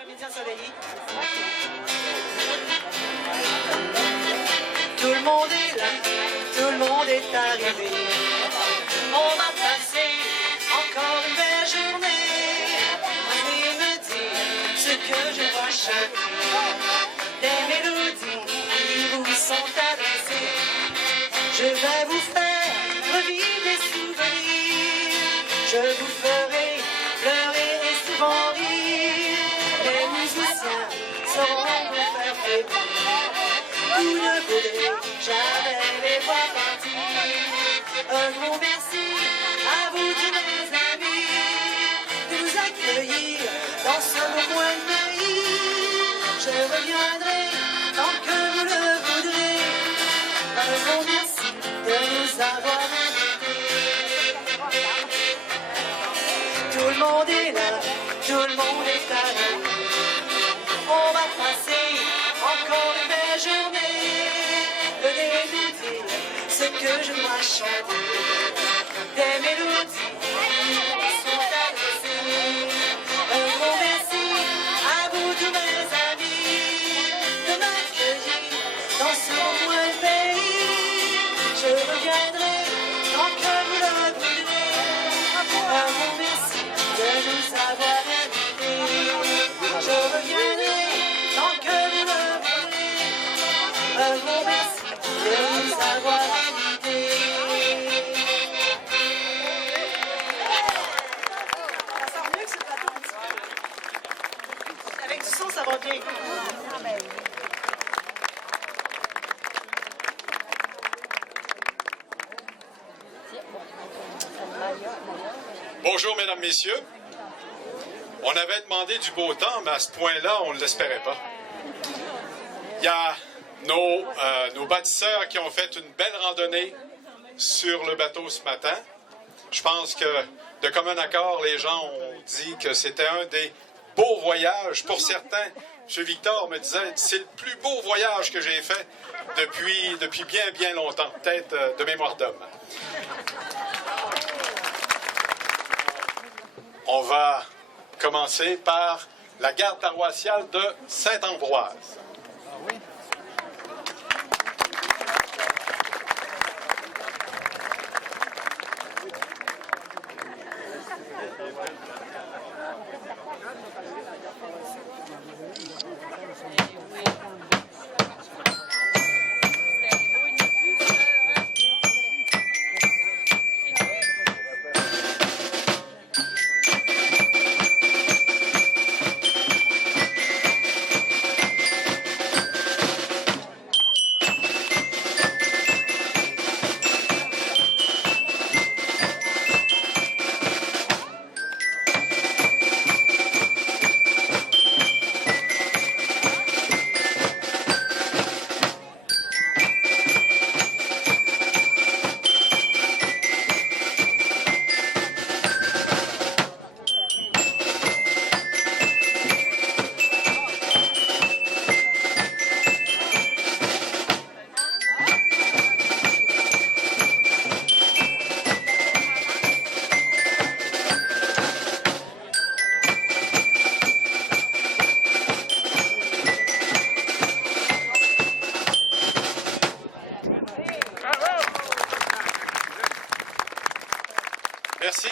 Après-midi ensoleillé. Tout le monde est là, tout le monde est arrivé. On va passer encore une belle journée. Venez me dire ce que je vois chanter. Des mélodies qui vous sont adressées. Je vais vous faire revivre des souvenirs. Je vous ferai pleurer et souvent rire. Les musiciens sauront vous faire plaisir. Vous ne voudrez jamais les voir partir. Un gros merci à vous tous mes amis de nous accueillir dans ce beau coin de pays. Je reviendrai tant que vous le voudrez. Un gros merci de nous avoir invités. Tout le monde est là, tout le monde est à nous. On va passer encore une belle journée. Venez nous dire ce que je dois chanter. Des mélodies qui sont adressées. Un gros merci à vous tous mes amis de m'accueillir dans ce beau coin de pays. Je reviendrai tant que vous le voudrez. Un gros merci de nous avoir invités. Je reviendrai tant que vous le voudrez. Un gros merci de nous avoir invités. Ça sent mieux que ce plateau. Avec du son, ça va bien. Bonjour, mesdames, messieurs. On avait demandé du beau temps, mais à ce point-là, on ne l'espérait pas. Il y a nos bâtisseurs qui ont fait une belle randonnée sur le bateau ce matin. Je pense que, de commun accord, les gens ont dit que c'était un des beaux voyages. Pour certains, M. Victor me disait, c'est le plus beau voyage que j'ai fait depuis bien, bien longtemps, peut-être de mémoire d'homme. On va commencer par la garde paroissiale de Saint-Ambroise. Ah oui? Merci.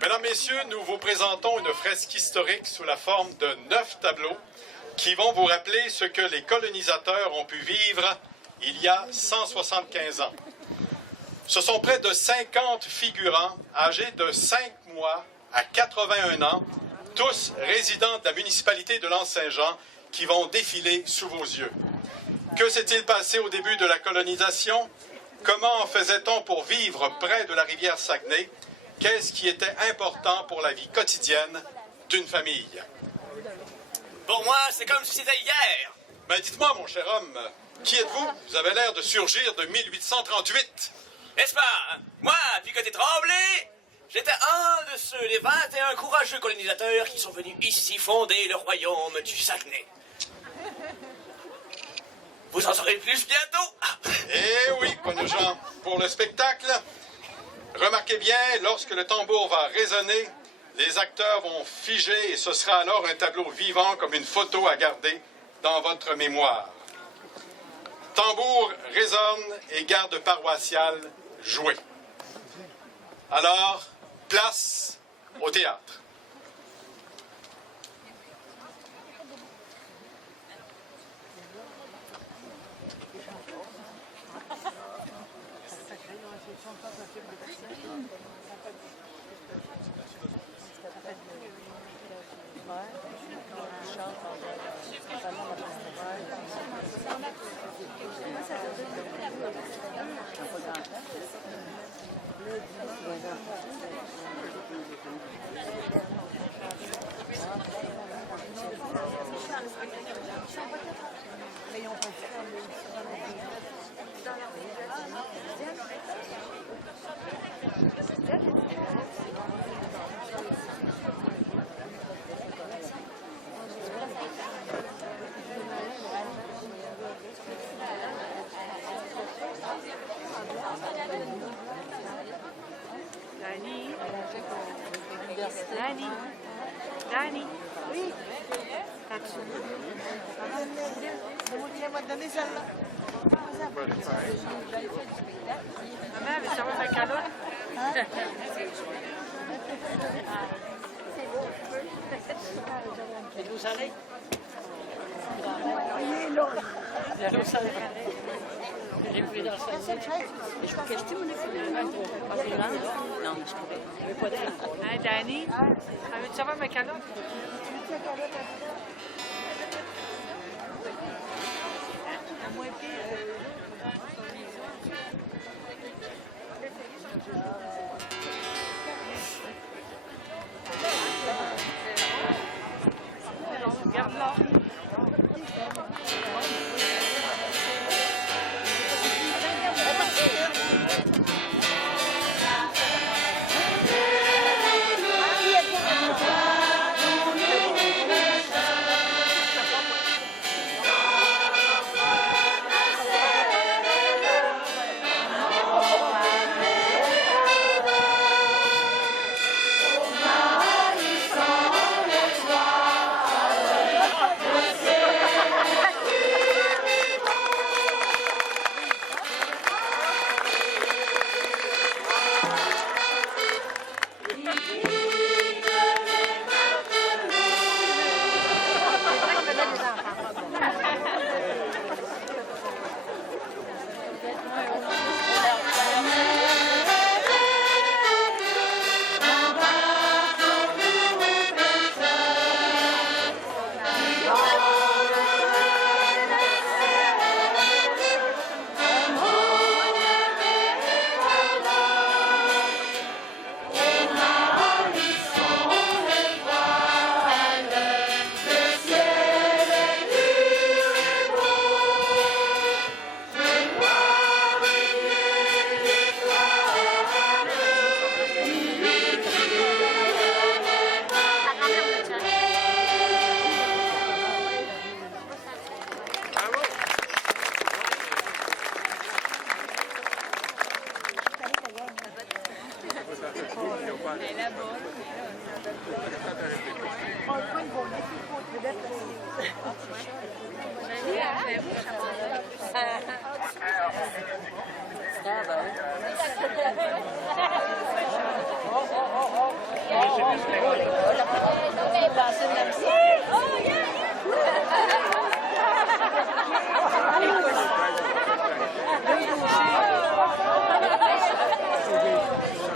Mesdames, Messieurs, nous vous présentons une fresque historique sous la forme de 9 tableaux qui vont vous rappeler ce que les colonisateurs ont pu vivre il y a 175 ans. Ce sont près de 50 figurants âgés de 5 mois à 81 ans, tous résidents de la municipalité de l'Anse-Saint-Jean, qui vont défiler sous vos yeux. Que s'est-il passé au début de la colonisation? Comment faisait-on pour vivre près de la rivière Saguenay? Qu'est-ce qui était important pour la vie quotidienne d'une famille? Pour moi, c'est comme si c'était hier. Ben, dites-moi, mon cher homme, qui êtes-vous? Vous avez l'air de surgir de 1838. N'est-ce pas? Moi, Picoté Tremblay, j'étais un de ceux des 21 courageux colonisateurs qui sont venus ici fonder le royaume du Saguenay. Vous en saurez plus bientôt. Eh oui, bonnes gens, pour le spectacle, remarquez bien, lorsque le tambour va résonner, Les acteurs vont figer et ce sera alors un tableau vivant comme une photo à garder dans votre mémoire. Tambour résonne et garde paroissiale jouée. Alors, place au théâtre. Dani, oui. On va te donner celle-là. Maman, elle veut savoir ma calotte. Hein? C'est de l'eau salée? De l'eau salée. J'ai voulu dans le salé. Mais je peux cacheter mon école. Non, mais je pourrais. Je veux pas dire. Hein, Dani, elle veut savoir ma calotte? À moins pire. Regarde-la.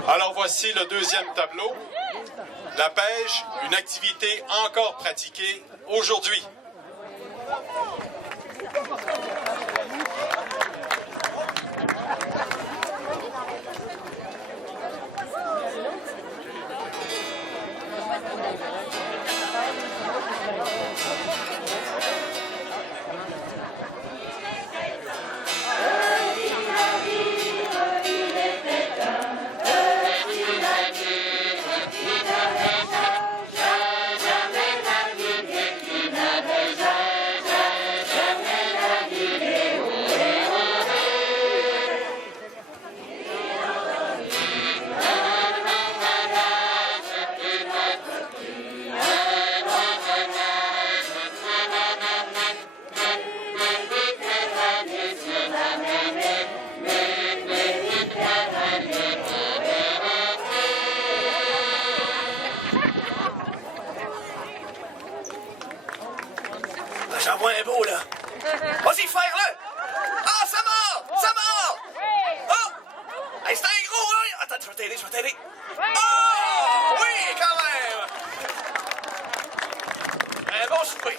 Alors voici le deuxième tableau. La pêche, une activité encore pratiquée aujourd'hui. t'aider, Oh! Oui, quand même! Un bon souper.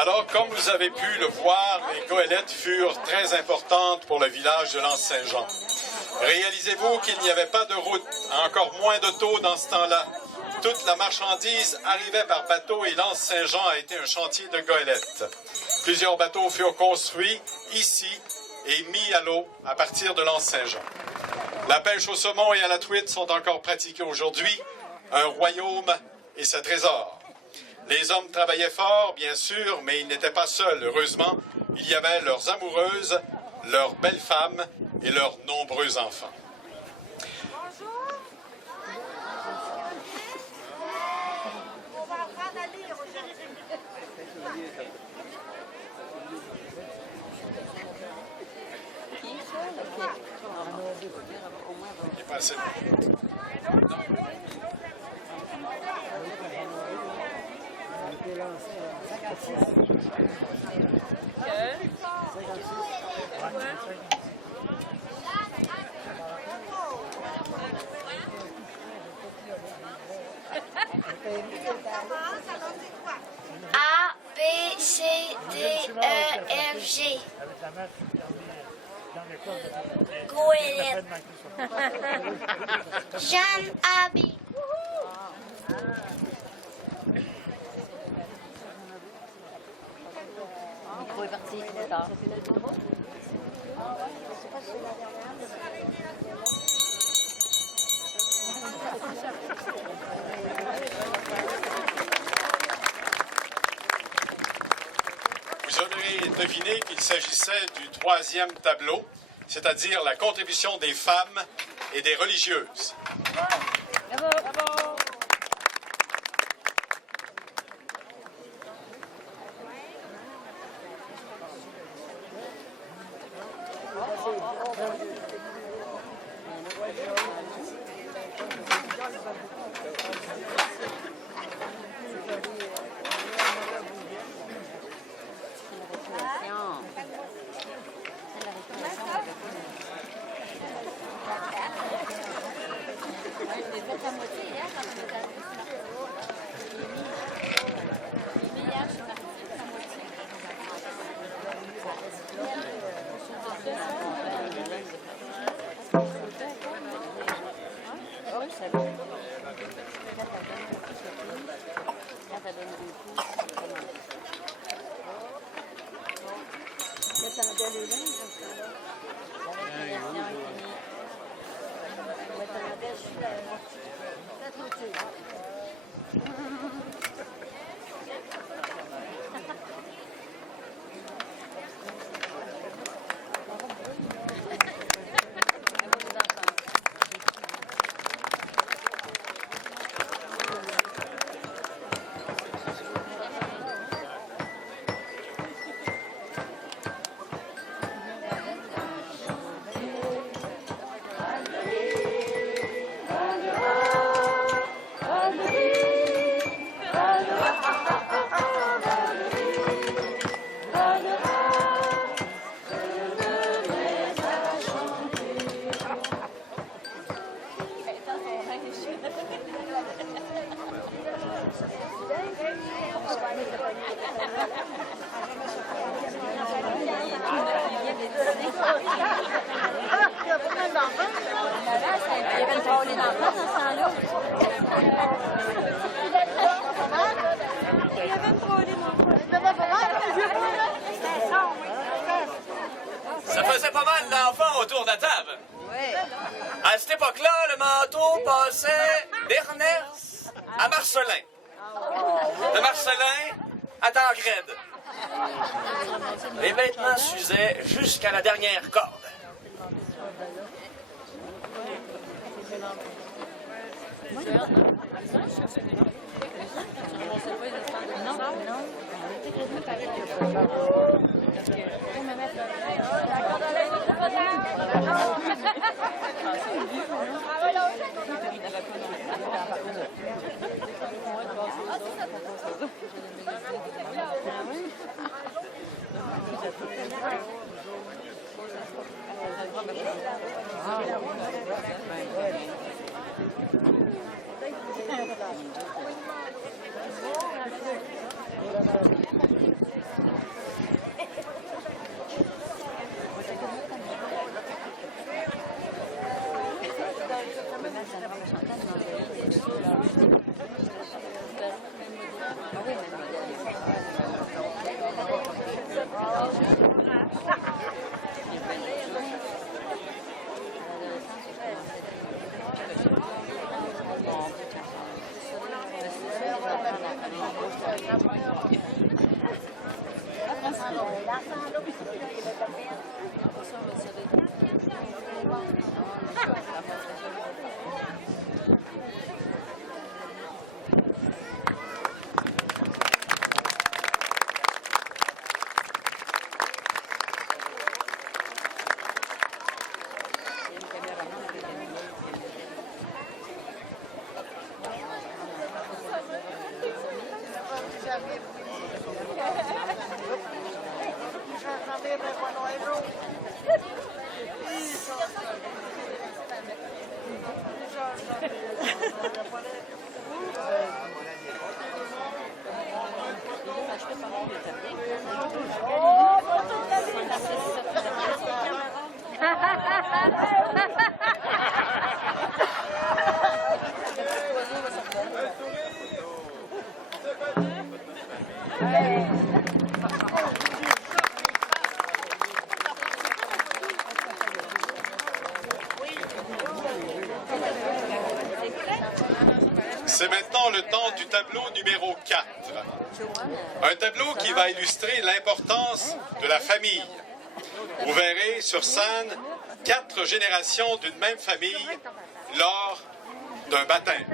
Alors, comme vous avez pu le voir, les goélettes furent très importantes pour le village de l'Anse-Saint-Jean. Réalisez-vous qu'il n'y avait pas de route, encore moins d'auto dans ce temps-là. Toute la marchandise arrivait par bateau et l'Anse-Saint-Jean a été un chantier de goélettes. Plusieurs bateaux furent construits ici et mis à l'eau à partir de l'Anse-Saint-Jean. La pêche au saumon et à la truite sont encore pratiquées aujourd'hui. Un royaume et ses trésors. Les hommes travaillaient fort, bien sûr, mais ils n'étaient pas seuls. Heureusement, il y avait leurs amoureuses, leurs belles femmes et leurs nombreux enfants. Il est pas assez bon. A, B, C, D, E, F, G. Goélette. Jeanne, A, B. Le micro est parti, trop tard. Vous aurez deviné qu'il s'agissait du troisième tableau, c'est-à-dire la contribution des femmes et des religieuses. Bravo, bravo. Ça faisait pas mal d'enfants autour de la table. À cette époque-là, le manteau passait d'Ernest à Marcelin. De Marcelin Attends, Gred. Les vêtements s'usaient jusqu'à la dernière corde. C'est maintenant le temps du tableau numéro 4. Un tableau qui va illustrer l'importance de la famille. Vous verrez sur scène 4 générations d'une même famille lors d'un baptême.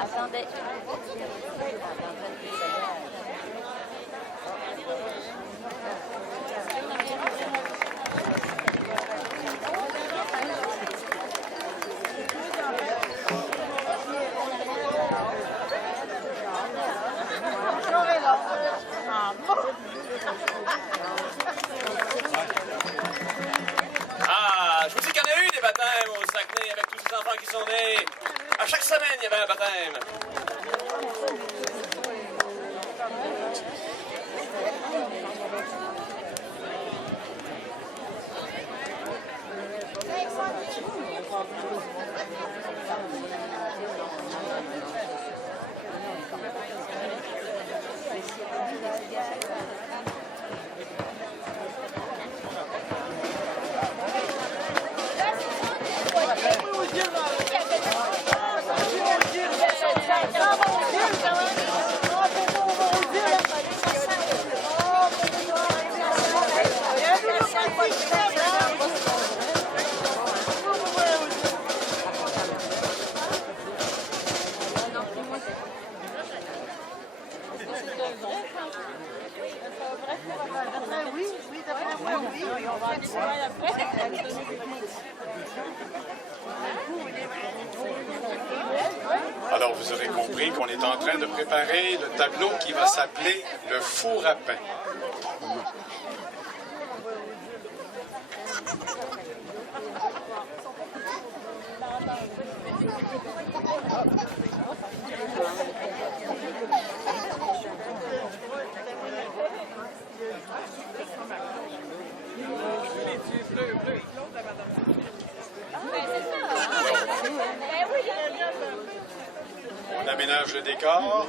Attendez. Ah, je vous dis qu'il y en a eu des baptêmes au Saguenay avec tous ces enfants qui sont nés. À chaque semaine, il y avait un baptême. Alors, vous aurez compris qu'on est en train de préparer le tableau qui va s'appeler le four à pain. On aménage le décor.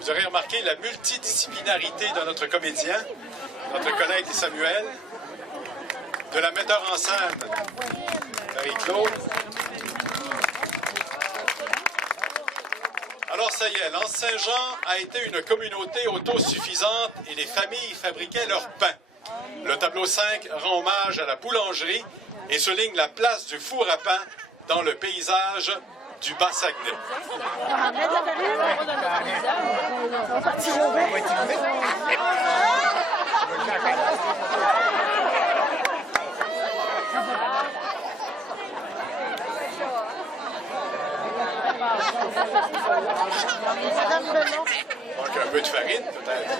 Vous aurez remarqué la multidisciplinarité de notre comédien, notre collègue Samuel, de la metteur en scène, Marie-Claude. Alors ça y est, l'Anse-Saint-Jean a été une communauté autosuffisante et les familles fabriquaient leur pain. Le tableau 5 rend hommage à la boulangerie et souligne la place du four à pain dans le paysage du Bas-Saguenay. Donc un peu de farine, peut-être.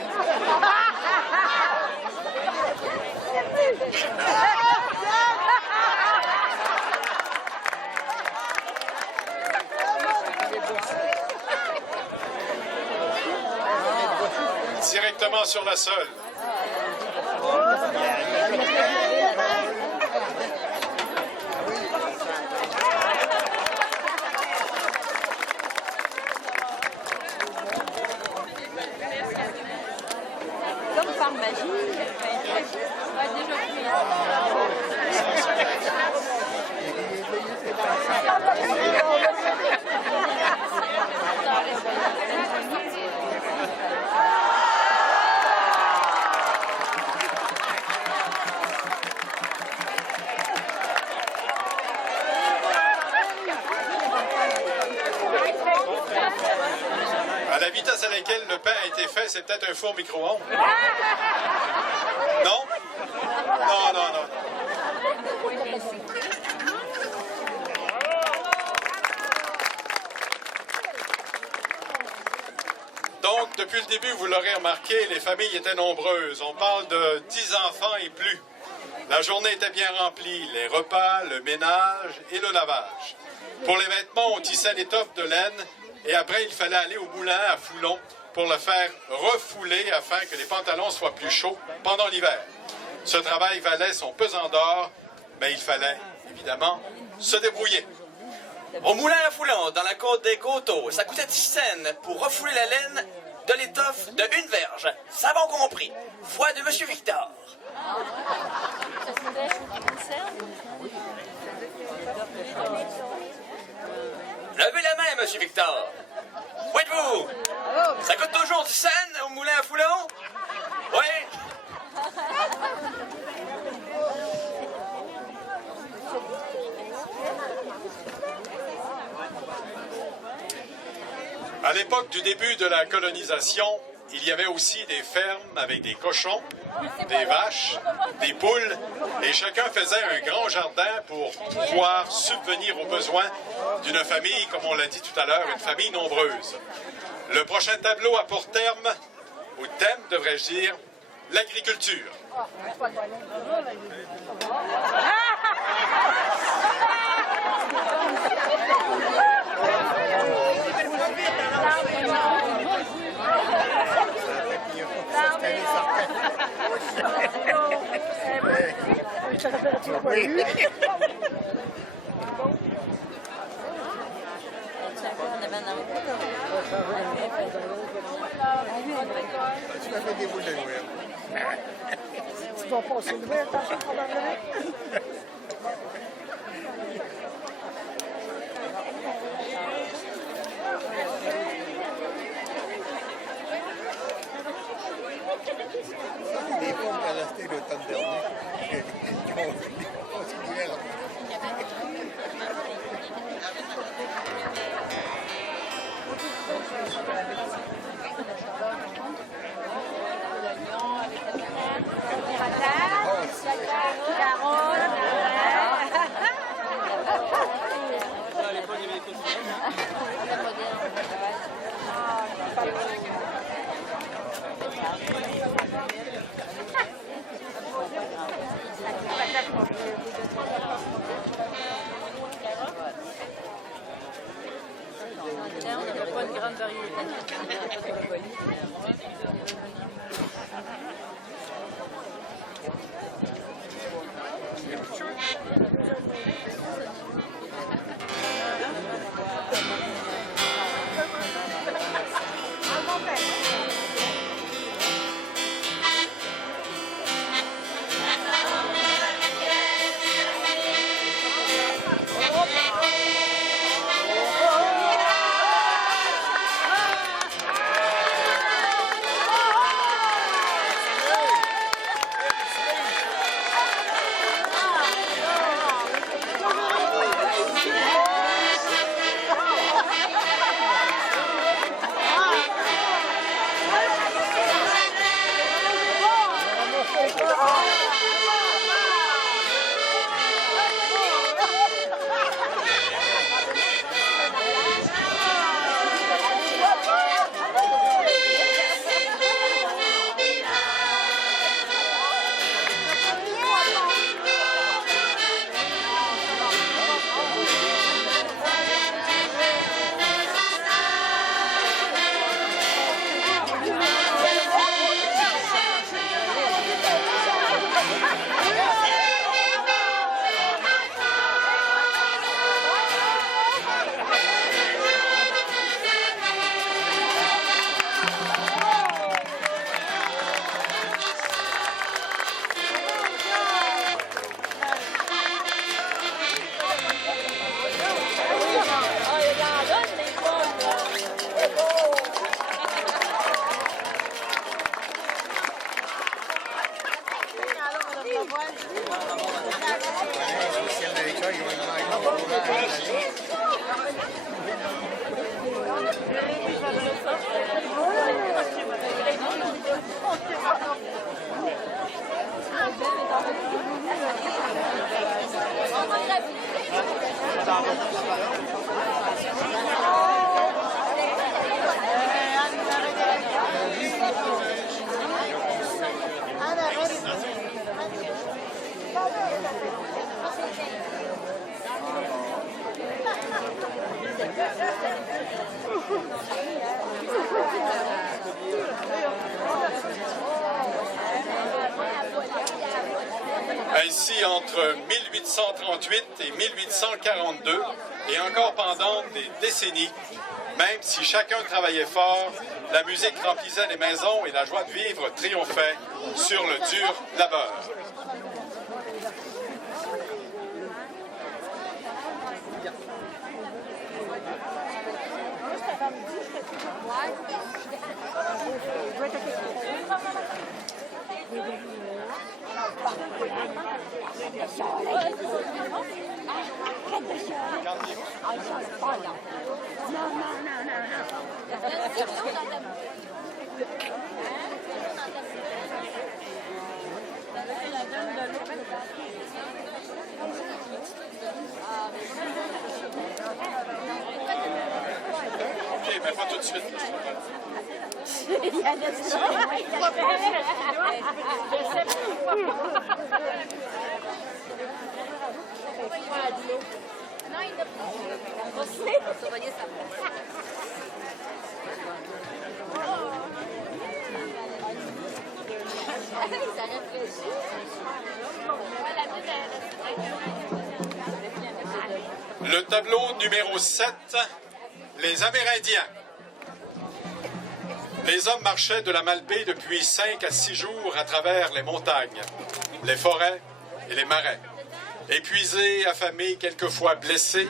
Directement sur la sole. Comme par magie, À la vitesse à laquelle le pain a été fait, c'est peut-être un four micro-ondes. Non? Non, non, non. Donc, depuis le début, vous l'aurez remarqué, les familles étaient nombreuses. On parle de 10 enfants et plus. La journée était bien remplie, les repas, le ménage et le lavage. Pour les vêtements, on tissait l'étoffe de laine et après, il fallait aller au moulin à foulon pour le faire refouler afin que les pantalons soient plus chauds pendant l'hiver. Ce travail valait son pesant d'or, mais il fallait, évidemment, se débrouiller. Au moulin à foulon, dans la côte des Coteaux, ça coûtait 10 cents pour refouler la laine de l'étoffe de une verge. Savon compris. Foi de M. Victor. Levez la main, M. Victor. Où êtes-vous? Ça coûte toujours 10 cents au moulin à foulon? Oui. À l'époque du début de la colonisation, il y avait aussi des fermes avec des cochons, des vaches, des poules, et chacun faisait un grand jardin pour pouvoir subvenir aux besoins d'une famille, comme on l'a dit tout à l'heure, une famille nombreuse. Le prochain tableau a pour terme, ou thème, devrais-je dire, l'agriculture. Tu m'as fait des boules de noix. Tu vas passer le verre, attention pour l'enlever. Des fois, on a resté l'automne dernier. On s'est dit, alors. grande variété. Ainsi, entre 1838 et 1842, et encore pendant des décennies, même si chacun travaillait fort, la musique remplissait les maisons et la joie de vivre triomphait sur le dur labeur. OK, mais pas tout de suite. Le tableau numéro 7, les Amérindiens. Les hommes marchaient de la Malbaie depuis 5 à 6 jours à travers les montagnes, les forêts et les marais. Épuisés, affamés, quelquefois blessés,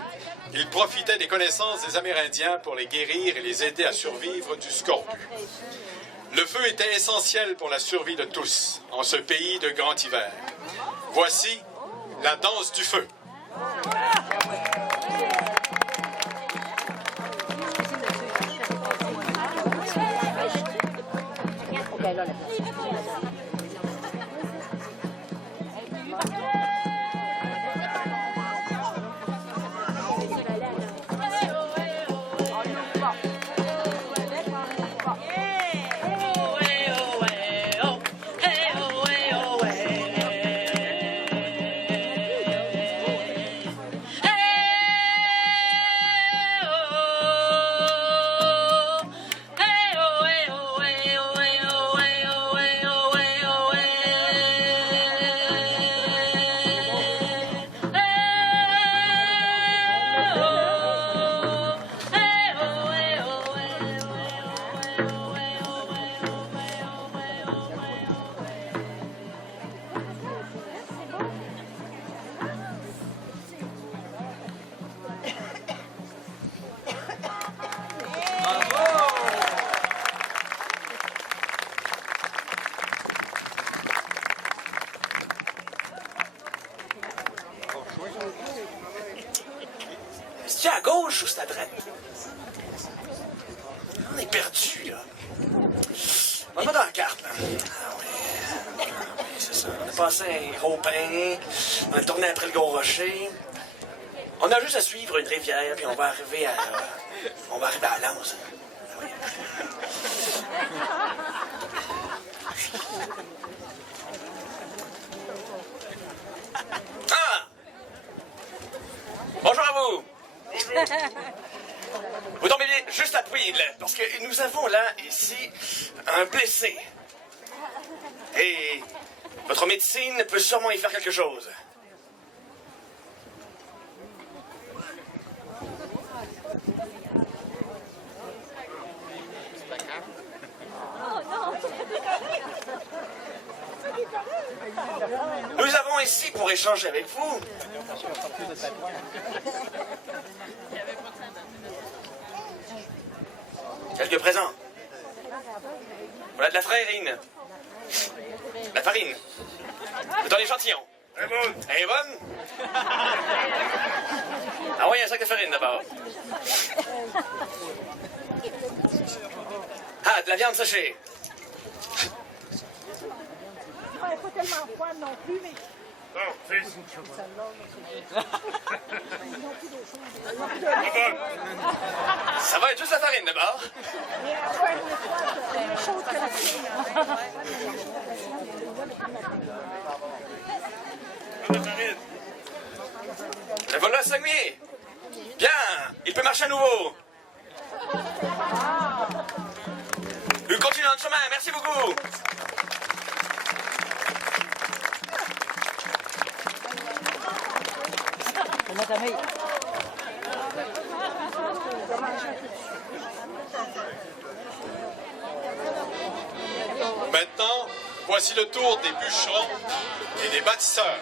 ils profitaient des connaissances des Amérindiens pour les guérir et les aider à survivre du scorbut. Le feu était essentiel pour la survie de tous en ce pays de grand hiver. Voici la danse du feu. C'est à gauche ou c'est à droite? On est perdu, là. On va dans la carte, là. Ah oui, c'est ça. On a passé un gros pain, on a tourné après le gros rocher. On a juste à suivre une rivière, puis on va arriver à Lens. Ah oui. Ah! Bonjour à vous! Vous tombez bien juste à pile, parce que nous avons là, ici, un blessé. Et votre médecine peut sûrement y faire quelque chose. Nous avons ici pour échanger avec vous. Quelques présents. Voilà de la farine. La farine. C'est un échantillon. Elle est bonne? Ah oui, un sac de farine d'abord. Ah, de la viande séchée. Pas tellement froid non plus, mais... Ça va être juste la farine d'abord. Le voilà, Saguier. Bien, il peut marcher à nouveau. Nous continuons notre chemin, merci beaucoup. Maintenant, voici le tour des bûcherons et des bâtisseurs.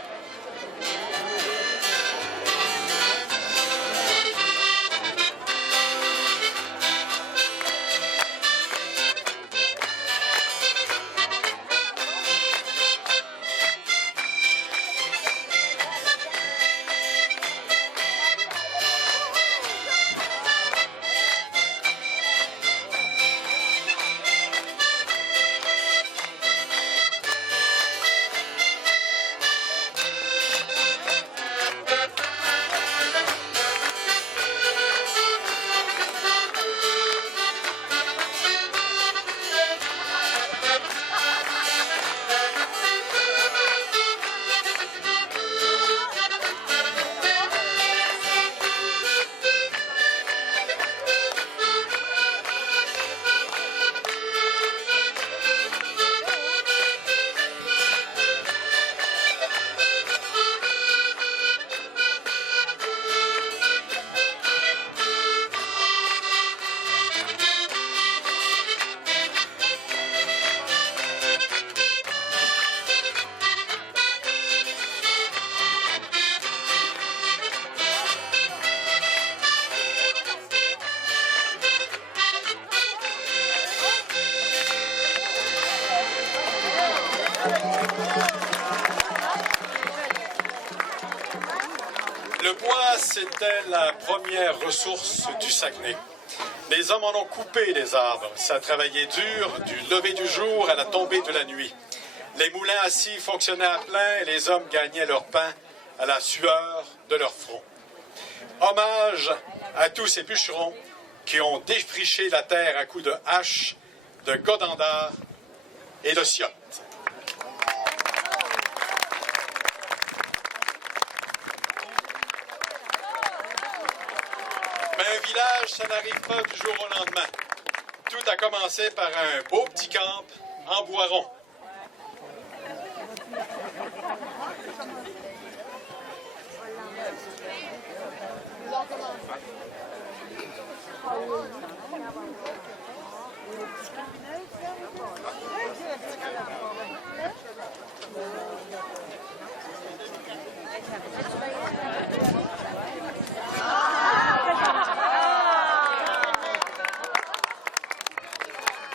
Le bois, c'était la première ressource du Saguenay. Les hommes en ont coupé les arbres. Ça travaillait dur, du lever du jour à la tombée de la nuit. Les moulins à scie fonctionnaient à plein et les hommes gagnaient leur pain à la sueur de leur front. Hommage à tous ces bûcherons qui ont défriché la terre à coups de hache, de godendard et de ciotte. Mais un village, ça n'arrive pas du jour au lendemain. Tout a commencé par un beau petit camp en bois rond.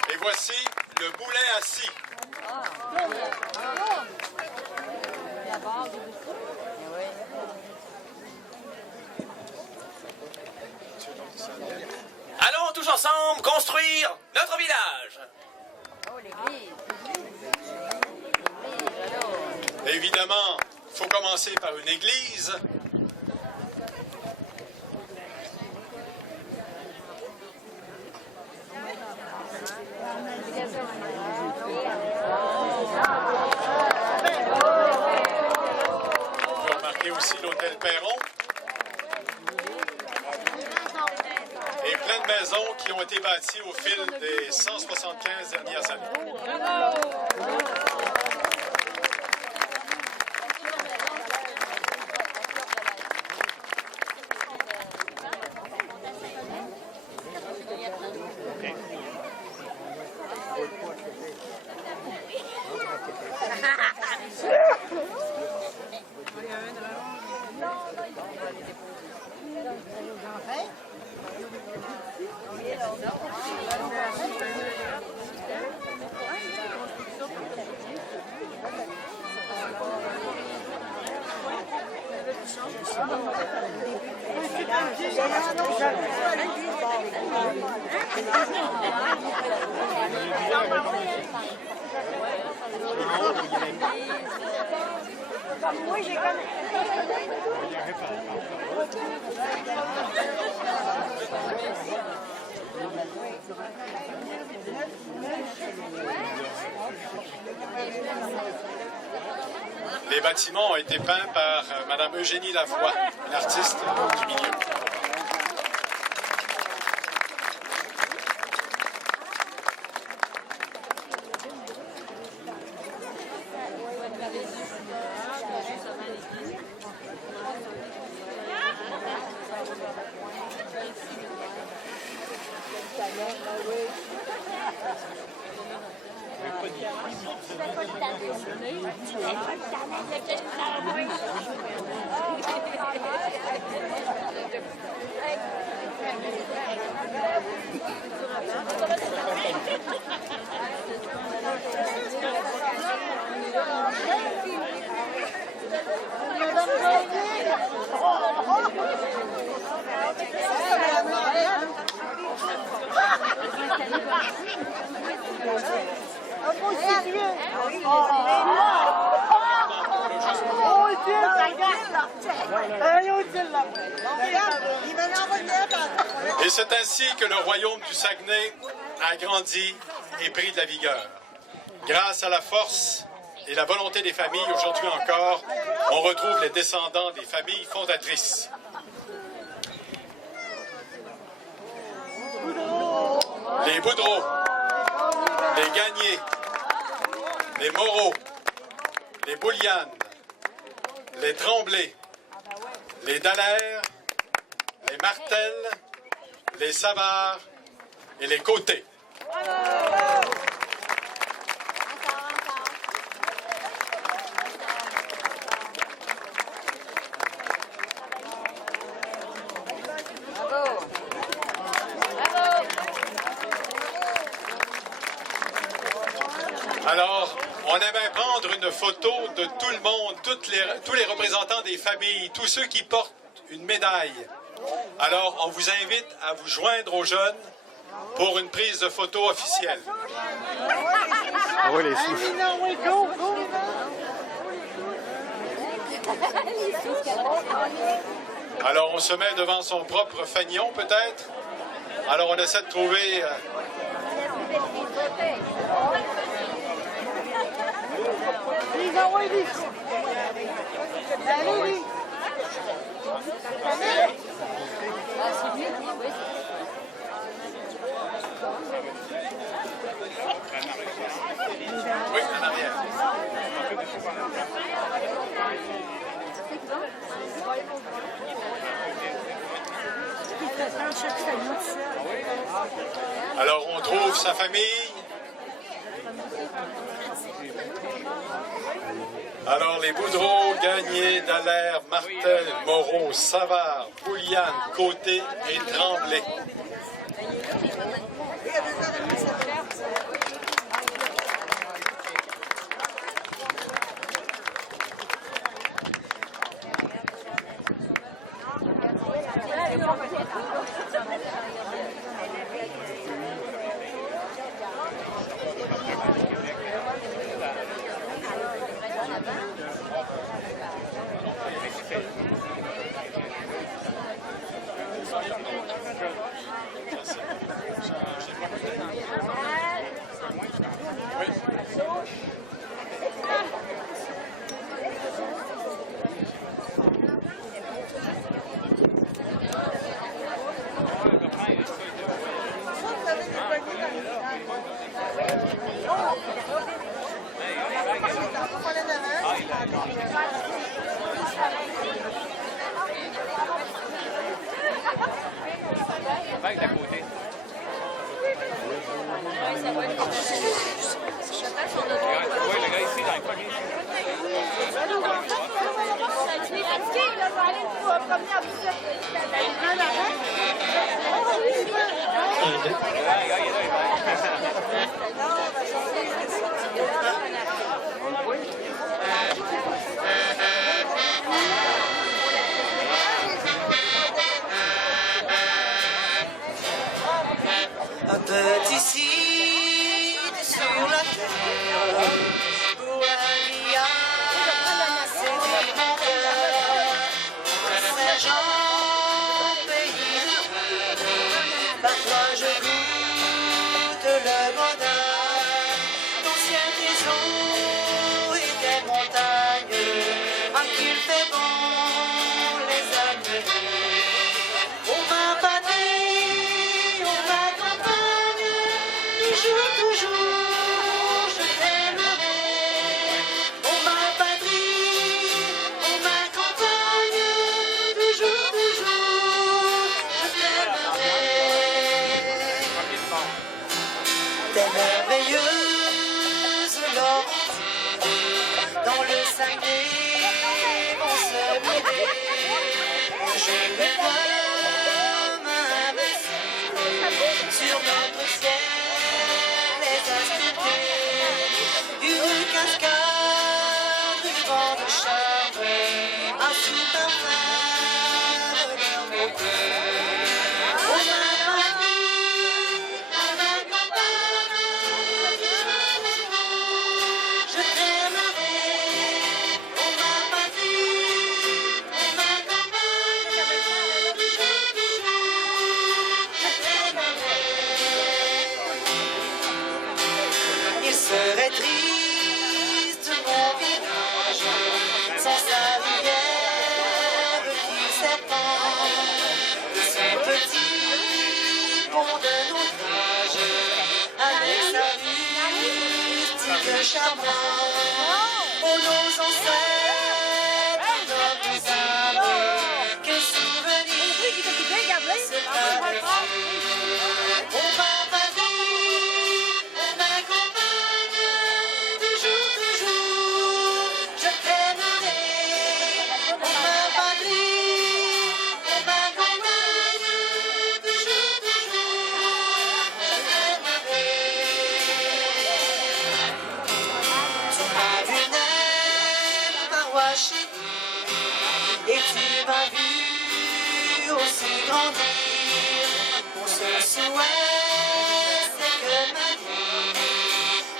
Et voici le moulin à scie. Allons tous ensemble construire notre village. Oh, l'église. Évidemment, il faut commencer par une église. Vous remarquez aussi l'hôtel Perron. Et plein de maisons qui ont été bâties au fil des 175 dernières années. Les bâtiments ont été peints par Mme Eugénie Lavoie, une artiste du milieu. Et c'est ainsi que le royaume du Saguenay a grandi et pris de la vigueur. Grâce à la force et la volonté des familles, aujourd'hui encore, on retrouve les descendants des familles fondatrices. Les Boudreau, les Gagné, les Moreau, les Bouliane, les Tremblay, les Dallaire, les Martel, les Savard et les Côté. Alors, on aimait prendre une photo de tout le monde, tous les représentants des familles, tous ceux qui portent une médaille. Alors, on vous invite à vous joindre aux jeunes pour une prise de photo officielle. Ah oui, les sous. Alors, on se met devant son propre fanion, peut-être. Alors, on essaie de trouver... Oui, en arrière. Alors, on trouve sa famille. Alors, les Boudreau, Gagné, Dallaire, Martel, Moreau, Savard, Bouliane, Côté et Tremblay. Un petit cid sur la terre pour un liard, c'est mon cœur. Sergent, pays de feu, parfois je goûte le bonheur. D'anciens des eaux et des montagnes, à qu'il fait bon les admirer. On m'a battu, on m'a campagne, toujours, je t'aimerai. On m'a battu, on m'a campagne, toujours, je t'aimerai. T'es merveilleuse, Laurentine, dans le Saguenay, on se mourait. Je vais comme imbécile sur notre ciel les aspérités. Une cascade, du vent de charme, un super parfum de leur beauté. On m'a battu, on m'a campagne, je t'aimerai. On m'a battu, on m'a campagne, je t'aimerai. Il serait triste mon village sans sa rivière qui s'épand de son petit pont de naufrage avec sa rustique charmant. Oh, nos ancêtres, nos âmes, quel souvenir se traversent. On m'a battu, on m'accompagne, toujours, je t'aimerai. On m'a battu, on m'accompagne, toujours, je t'aimerai. Tu m'as vu naître par Washington, et tu m'as vu aussi grandir. Mon seul souhait, c'est que ma vie,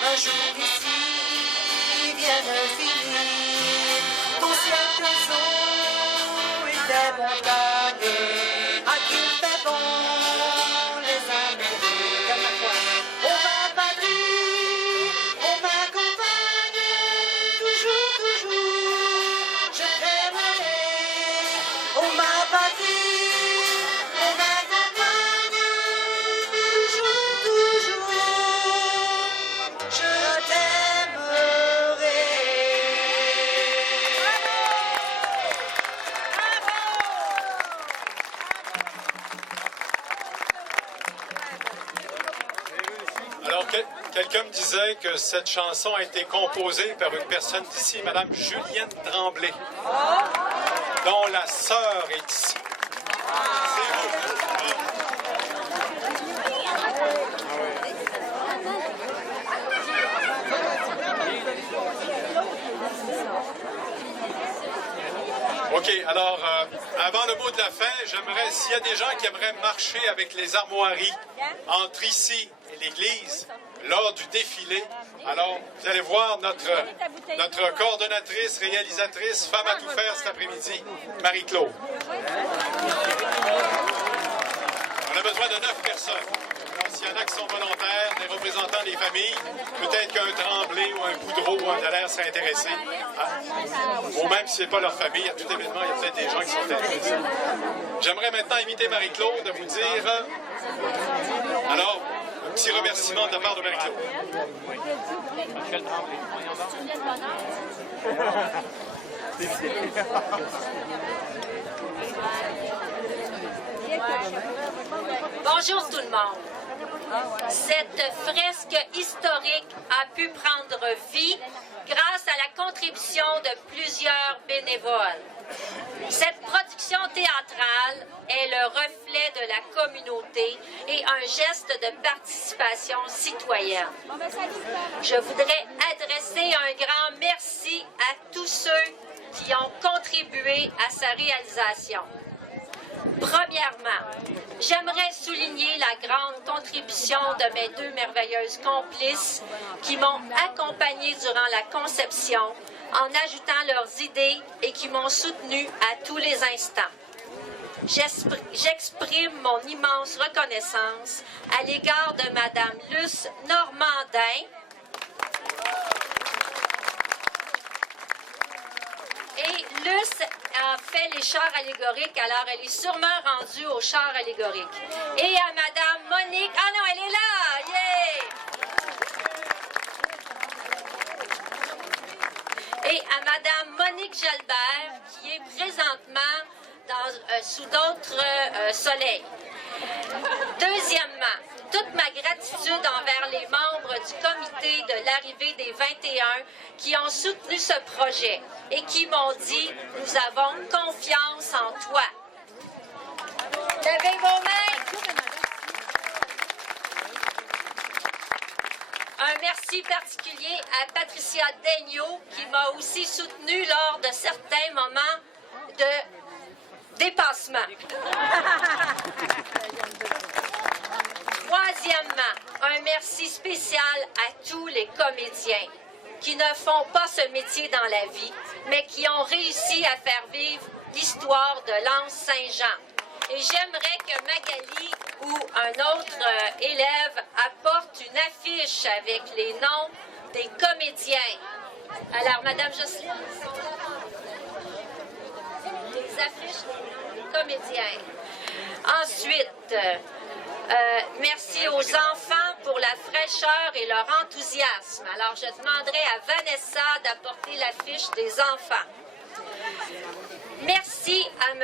un jour ici, vienne finir. Ton ciel d'oiseaux et des montagnes, à qui fait bon les Amériques. On m'a battu, on m'accompagne, toujours, je t'aimerai. On m'a battu, on m'accompagne, toujours, je t'aimerai. Alors, quelqu'un me disait que cette chanson a été composée par une personne d'ici, Madame Julienne Tremblay, dont la sœur est ici. C'est vous. OK, alors, avant le mot de la fin, j'aimerais, s'il y a des gens qui aimeraient marcher avec les armoiries entre ici et l'église, lors du défilé, alors, vous allez voir notre coordonnatrice, réalisatrice, femme à tout faire cet après-midi, Marie-Claude. On a besoin de 9 personnes. Alors, s'il y en a qui sont volontaires, des représentants des familles, peut-être qu'un Tremblay ou un Boudreau ou un Dallaire serait intéressé. Ou même si ce n'est pas leur famille, à tout événement, il y a peut-être des gens qui sont intéressés. J'aimerais maintenant inviter Marie-Claude à vous dire... Alors, un petit remerciement. remerciement de la part de Marie-Claude. Bonjour tout le monde. Cette fresque historique a pu prendre vie grâce à la contribution de plusieurs bénévoles. Cette production théâtrale est le reflet de la communauté et un geste de participation citoyenne. Je voudrais adresser un grand merci à tous ceux qui ont contribué à sa réalisation. Premièrement, j'aimerais souligner la grande contribution de mes deux merveilleuses complices qui m'ont accompagnée durant la conception en ajoutant leurs idées et qui m'ont soutenue à tous les instants. J'exprime mon immense reconnaissance à l'égard de Madame Luce Normandin et Luce a fait les chars allégoriques, alors elle est sûrement rendue aux chars allégoriques. Et à Madame Monique... Ah non, elle est là! Yeah! Et à Madame Monique Jalbert, qui est présentement sous d'autres soleils. Deuxièmement, toute ma gratitude envers les membres du comité de l'arrivée des 21 qui ont soutenu ce projet et qui m'ont dit « Nous avons confiance en toi ». Levez vos mains! Un merci particulier à Patricia Daigneault qui m'a aussi soutenu lors de certains moments de dépassement. Troisièmement, un merci spécial à tous les comédiens qui ne font pas ce métier dans la vie, mais qui ont réussi à faire vivre l'histoire de l'Anse Saint-Jean. Et j'aimerais que Magali ou un autre élève apporte une affiche avec les noms des comédiens. Alors, Madame Jocelyne, les affiches des comédiens. Ensuite, merci aux enfants pour la fraîcheur et leur enthousiasme. Alors, je demanderai à Vanessa d'apporter l'affiche des enfants. Merci à M.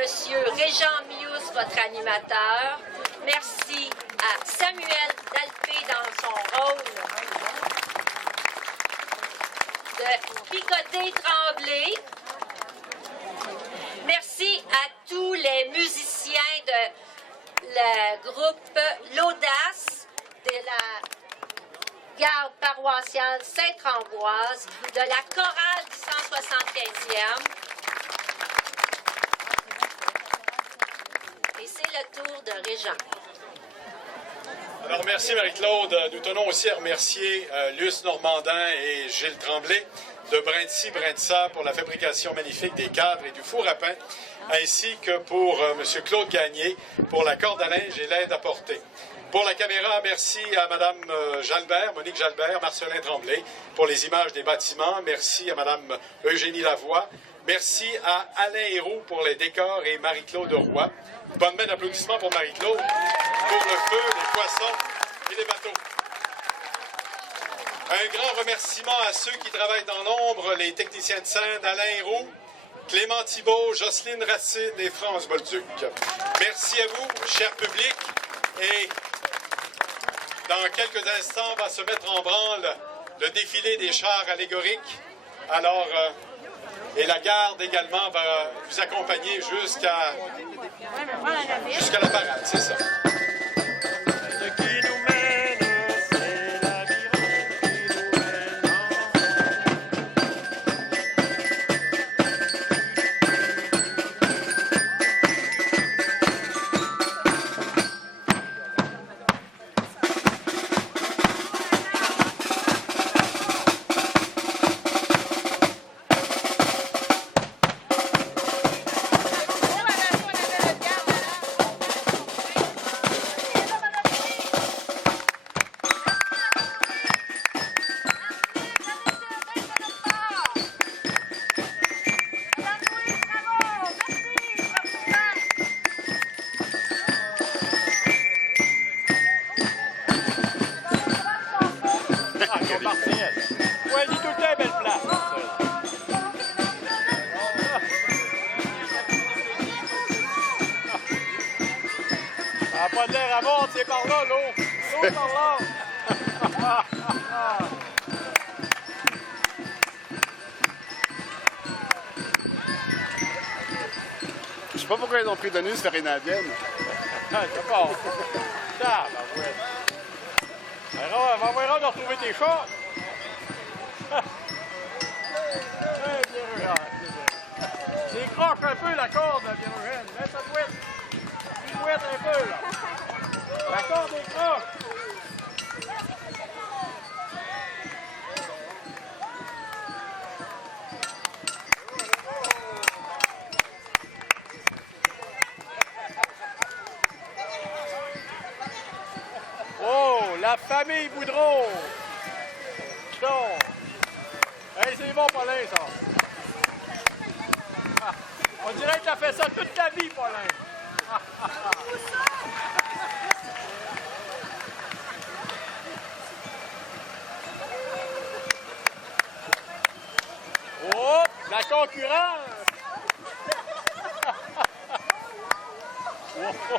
Régent Mius, votre animateur. Merci à Samuel Dalpé dans son rôle de Picoté-Tremblay. Merci à tous les musiciens de le groupe L'Audace, de la garde paroissiale Sainte-Ambroise, de la chorale du 175e. Et c'est le tour de Régent. Alors, merci Marie-Claude. Nous tenons aussi à remercier Luce Normandin et Gilles Tremblay de Brin-de-Ci, Brin-de-Ça pour la fabrication magnifique des cadres et du four à pain, ainsi que pour M. Claude Gagné pour la corde à linge et l'aide apportée. Pour la caméra, merci à Mme Jalbert, Monique Jalbert, Marcelin Tremblay pour les images des bâtiments. Merci à Mme Eugénie Lavoie. Merci à Alain Héroux pour les décors et Marie-Claude Roy. Bonne main d'applaudissements pour Marie-Claude, pour le feu, les poissons et les bateaux. Un grand remerciement à ceux qui travaillent dans l'ombre, les techniciens de scène, Alain Héroux, Clément Thibault, Jocelyne Racine et France Bolduc. Merci à vous, cher public, et dans quelques instants, va se mettre en branle le défilé des chars allégoriques. Alors, et la garde également va vous accompagner jusqu'à la parade, c'est ça. par là, l'eau. L'eau par là. Je sais pas pourquoi ils ont pris Denis Férinadienne. Ah, c'est bon. Ah, ben ouais. Alors, on va voir de retrouver tes chats. Bien Eugène. C'est croche un peu la corde, bien Eugène. Mets ça douette. Tu douettes un peu, là. La corde est croche. Oh, la famille Boudreau! Bon. Hey, c'est bon, Paulin, ça. Ah, on dirait que tu as fait ça toute ta vie, Paulin. Oh, la concurrence! Oh.